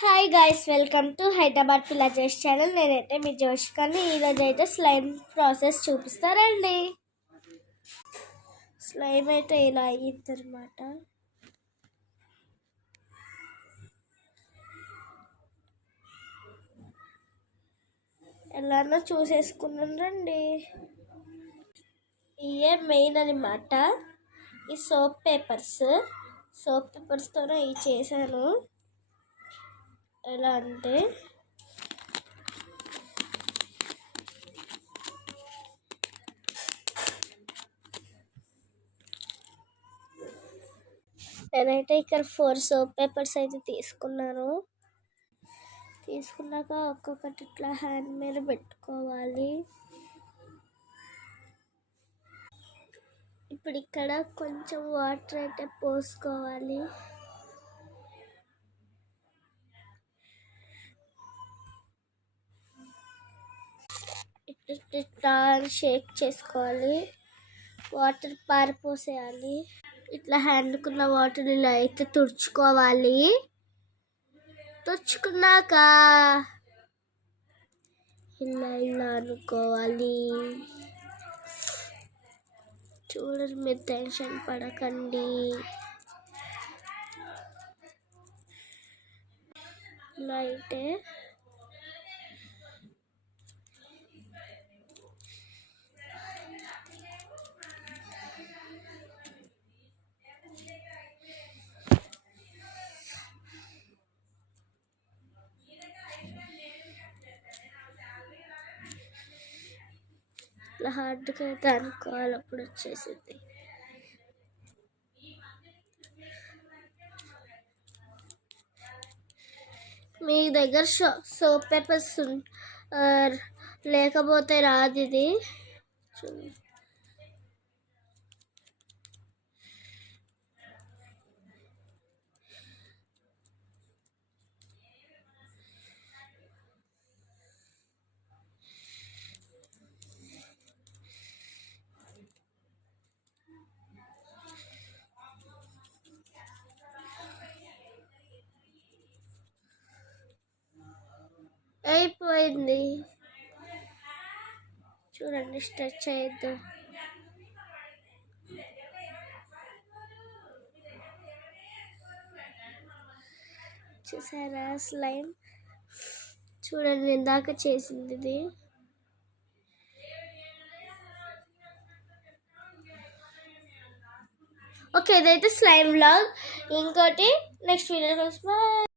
Hi guys, welcome to Hyderabad పిల్లజేష్ channel. నేనైతే మీ జోష్కాని ఈరోజు అయితే స్లైమ్ ప్రాసెస్ చూపిస్తారండి. స్లైమ్ అయితే ఇలా అయ్యింది అనమాట. ఎలానో చూసేసుకున్నాను రండి. ఇవే మెయిన్ అనమాట. ఈ సోప్ పేపర్స్తోనే ఇవి చేశాను. ఎలా అంటే నేనైతే ఇక్కడ 4 సోప్ పేపర్స్ అయితే తీసుకున్నాక ఒక్కొక్కటి ఇట్లా హ్యాండ్ మీద పెట్టుకోవాలి. ఇప్పుడు ఇక్కడ కొంచెం వాటర్ అయితే పోసుకోవాలి. ఇట్లా షేక్ చేసుకోవాలి. వాటర్ పారిపోసేయాలి. ఇట్లా హ్యాండ్కున్న వాటర్ ఇలా అయితే తుడుచుకోవాలి. తుడుచుకున్నాక ఇలా అనుకోవాలి. చూడండి, మీరు టెన్షన్ పడకండి. ఇలా అయితే ఇట్లా హార్డ్గా అయితే అనుకోవాలి. అప్పుడు వచ్చేసింది. మీ దగ్గర సోప్ పేపర్స్ లేకపోతే రాదు ఇది. అయిపోయింది. చూడండి, స్ట్రెచ్ చేయొద్దు. చూసారా స్లైమ్? చూడండి, ఇందాక చేసింది ఇది. ఓకే, ఇదైతే స్లైమ్ వ్లాగ్. ఇంకోటి నెక్స్ట్ వీడియో కోసం.